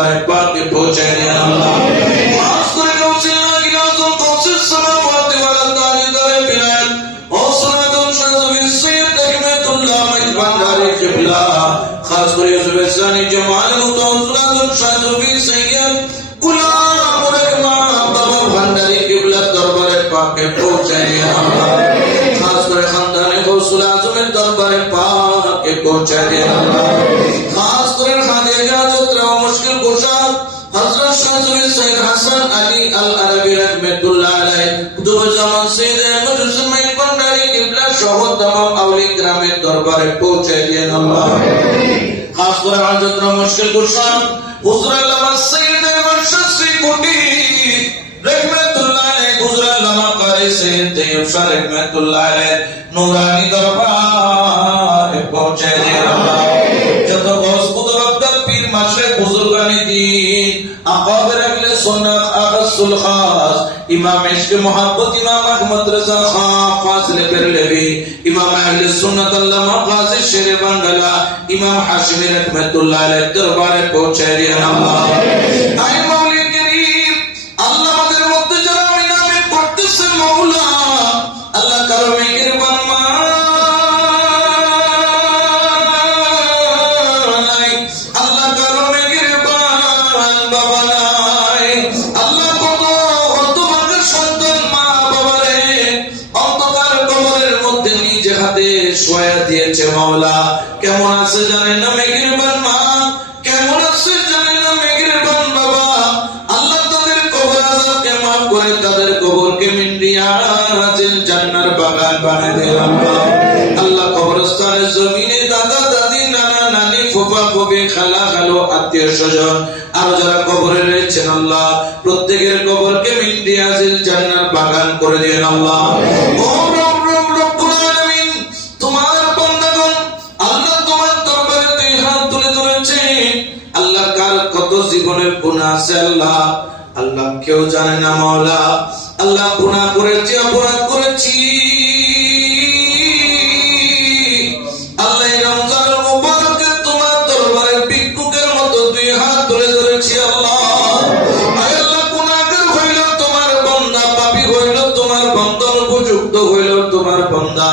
দরবারে পাকে পৌঁছে দিন আল্লাহ খাস করে গৌসে লাগিল আযম গৌসে সামাওয়াতি ওয়াল তাজিদারে বিলাল ও সুনাদুল শাহজবি সৈয়দ রহমাতুল্লাহ আলাইহি ভান্ডারে কিবলা খাস করে ইউসুফ সানি জামাল মুতাওয়াল সুনাদুল শাহজবি সৈয়দ গুলাম রহমান বাবা ভান্ডারে কিবলা দরবারে পাকে পৌঁছে দিন আল্লাহ খাস করে খানদানে গৌসুল আজমের দরবারে পাকে পৌঁছে দিন আল্লাহ খাস করে খাদিজা যত্রা মুশকিল কুশা হযরত শাহজবি সৈয়দ হাসান আলী আল আরবি রহমাতুল্লাহ আলাইহি কুতুব জামান সৈয়দ আহমদ ইসমাইল ভান্ডারী কিবলা সহ तमाम আউলি গ্রামের দরবারে পৌঁছে দিন আল্লাহ খাস করে যত্রা মুশকিল কুশা হুজুর আল্লামা সৈয়দ আহমদ শাস্ত্রী কোটি রহমাতুল্লাহ আলাইহি হুজুর আল্লামা কারি সৈয়দ তৈয়ব শাহ রহমাতুল্লাহ আলাইহি নূরানি দরবারে পৌঁছে দিন আল্লাহ যত গৌস কুতুব পীর মাশায়েখ বুজুর্গানি দ্বীন আকাবের আহলে সুন্নাত আগাসুল খাস ইমাম ইশক মোহাব্বত ইমাম আহমদ রাজা খান ফাজিল বেরলভী ইমাম আহলে সুন্নাত আল্লামা গাজী শেরে বাঙ্গালা ইমাম হাশিমি রাহমাতুল্লাহ আলাইহি দরবারে পৌঁছে দিন আল্লাহ আই মাওলা করিম আল্লাহ আমাদের মধ্যে যারা নামে পড়তেছে মাওলা আল্লাহ কারো মেহেরবান সোয়া দিয়েছে মাওলা কেমন আছে জানেন না মেহেরবান মা কেমন আছে জানেন না মেহেরবান বাবা আল্লাহ তাদের কবর আযাবকে maaf করে তাদের কবরকে মিন্দিয়াজিল জান্নার বাগান বানিয়ে দেন আল্লাহ আল্লাহ কবরস্থানের জমিনে দাদা দাদি নানা নানি ফুফা ফুফি খালা খালু আত্মীয় স্বজন আর যারা কবরে রয়েছেন আল্লাহ প্রত্যেকের কবরকে মিন্দিয়াজিল জান্নার বাগান করে দেন আল্লাহ ও জীবনের গুনাহ আছে আল্লাহ আল্লাহ কেউ জানে না মাওলা আল্লাহ গুনাহ করেছি অপরাধ করেছি আল্লাহ এই রমজানুল মুবারকে তোমার দরবারে ভিক্ষুকের মতো দুই হাত তুলে ধরেছি আল্লাহ আয় আল্লাহ গুনাহগার হইল তোমার বান্দা পাপী হইল তোমার বান্দা উপযুক্ত হইল তোমার বান্দা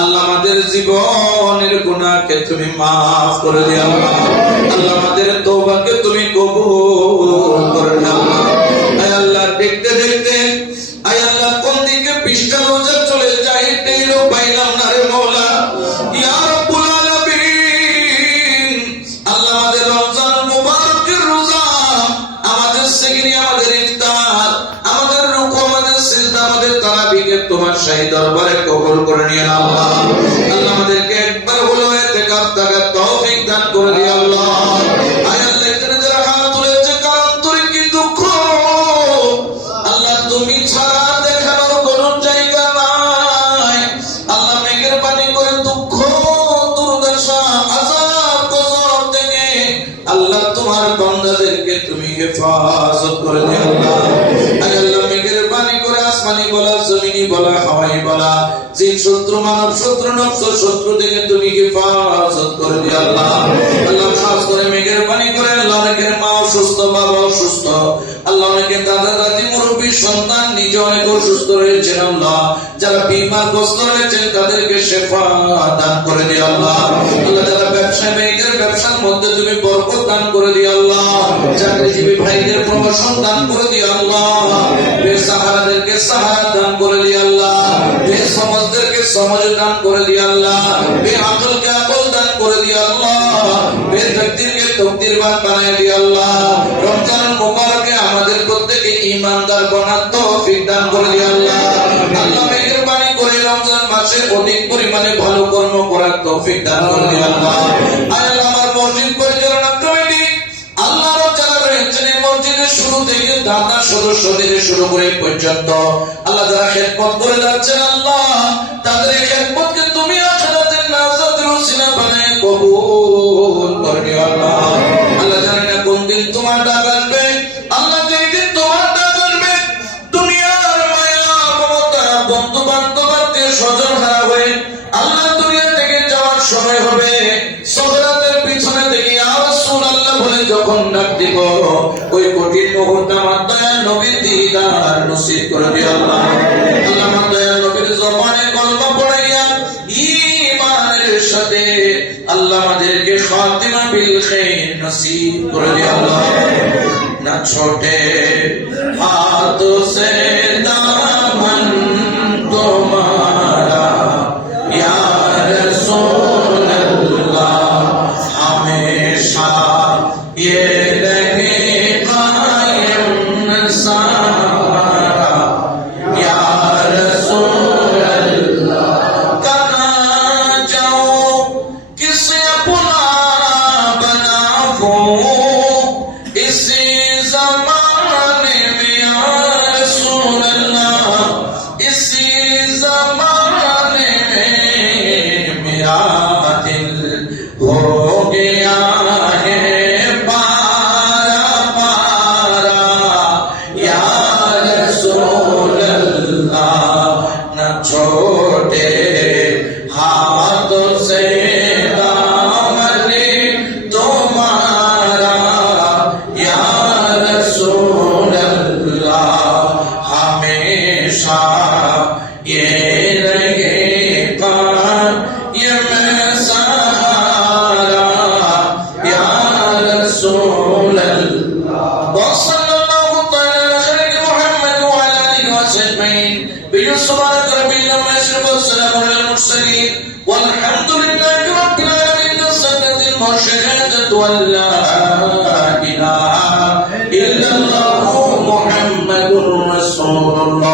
আল্লাহ আমাদের জীবনের গুনাহকে তুমি maaf করে দিও আল্লাহ আল্লাহ আমাদের তওবাকে তুমি কবুল করে নাও আয় আল্লাহ দেখতে দেখতে আয় আল্লাহ কোন দিকে পৃষ্ঠা রোজা চলে যায় টেরও পাইলাম না রে মাওলা ইয়া রাব্বুল আলামিন আল্লাহ আমাদের রমজান মুবারকের রোজা আমাদের সেহরি আমাদের ইফতার আমাদের রুকু আমাদের সিজদা আমাদের তারাবিকে তোমার শাহী দরবারে কবুল করে নিয়ে আল্লাহ আল্লাহ আমাদেরকে একবার হলো ইতিকাফ থাকার তৌফিক দান করে দিও আল্লাহ আয় আল্লাহ এখানে যারা হাত তুলেছে কারণ তোর কি দুঃখ আল্লাহ তুমি ছাড়া দেখানোর কোনো জায়গা নাই আল্লাহ মেহেরবানি করে দুঃখ দুর্দশা আযাব গজব থেকে আল্লাহ তোমার বান্দাদেরকে তুমি হেফাজত করে দিও আল্লাহ আয় আল্লাহ মেহেরবানি করে আসমানি বলা জমিনি বলা হাওয়াই বলা জিন শত্রু মানব শত্রু নফস শত্রু থেকে তুমি হেফাজত করে দিও আল্লাহ আল্লাহ খাস করে মেহেরবানি করে আল্লাহ অনেকের মা অসুস্থ বাবা অসুস্থ আল্লাহ অনেকের দাদা দাদি মুরব্বী সন্তান নিজে অনেক অসুস্থ রয়েছেন আল্লাহ যারা বিমারগ্রস্ত রয়েছেন তাদেরকে শেফা দান করে দিও আল্লাহ আল্লাহ যারা ব্যবসায় মেয়েদের ব্যবসার মধ্যে তুমি বরকত দান করে দিও আল্লাহ চাকরিজীবী ভাইদের প্রমোশন দান করে দিও আল্লাহ বেসাহারাদেরকে সাহারা দান করে দিও আল্লাহ বেসমাজদেরকে সমাজ দান করে দিও আল্লাহ বেআকলকে আকল দান করে দিও আল্লাহ বেতাকদীরকে তকদীরবান বানায় দিও আল্লাহ রমজানুল মুবারকে আমাদের প্রত্যেককে ঈমানদার বানার তৌফিক দান করে দিও আল্লাহ আল্লাহ মেহেরবানি করে রমজান মাসে অধিক পরিমাণে ভালো কর্ম করার তৌফিক দান করে দিও আল্লাহ আয় আল্লাহ আমার মসজিদ পরিচালনা কমিটি আল্লাহর যারা রয়েছেন এই মসজিদের শুরু থেকে দাতা সদস্য থেকে শুরু করে পর্যন্ত আল্লাহ যারা খেদমত করে যাচ্ছেন আল্লাহ তাদের এই খেদমতকে তুমি আখিরাতের নাজাতের ওসিলা বানায় কবুল করে নিও আল্লাহ আল্লাহ জানেন না কোন দিন তোমার ডাক আসবে আল্লাহ যেই দিন তোমার ডাক আসবে দুনিয়ার মায়া মমতা বন্ধু বান্ধব আত্মীয় স্বজন হারা হয়ে আল্লাহ দুনিয়া থেকে যাওয়ার সময় হবে সদরাতের পিছনে থেকে ইয়া রাসূলুল্লাহ বলে যখন যখন ডাক দিব ওই কঠিন মুহূর্তে আমার দয়াল নবীর দিদার নসিব করে দিও আল্লাহ। আল্লাহ আমার দয়াল নবীর জবানে কলমা পড়াইয়া ঈমানের সাথে আল্লাহ আমাদেরকে খাতিমা বিল খাইর নসিব করে দিও আল্লাহ। না ছোটে হাথों से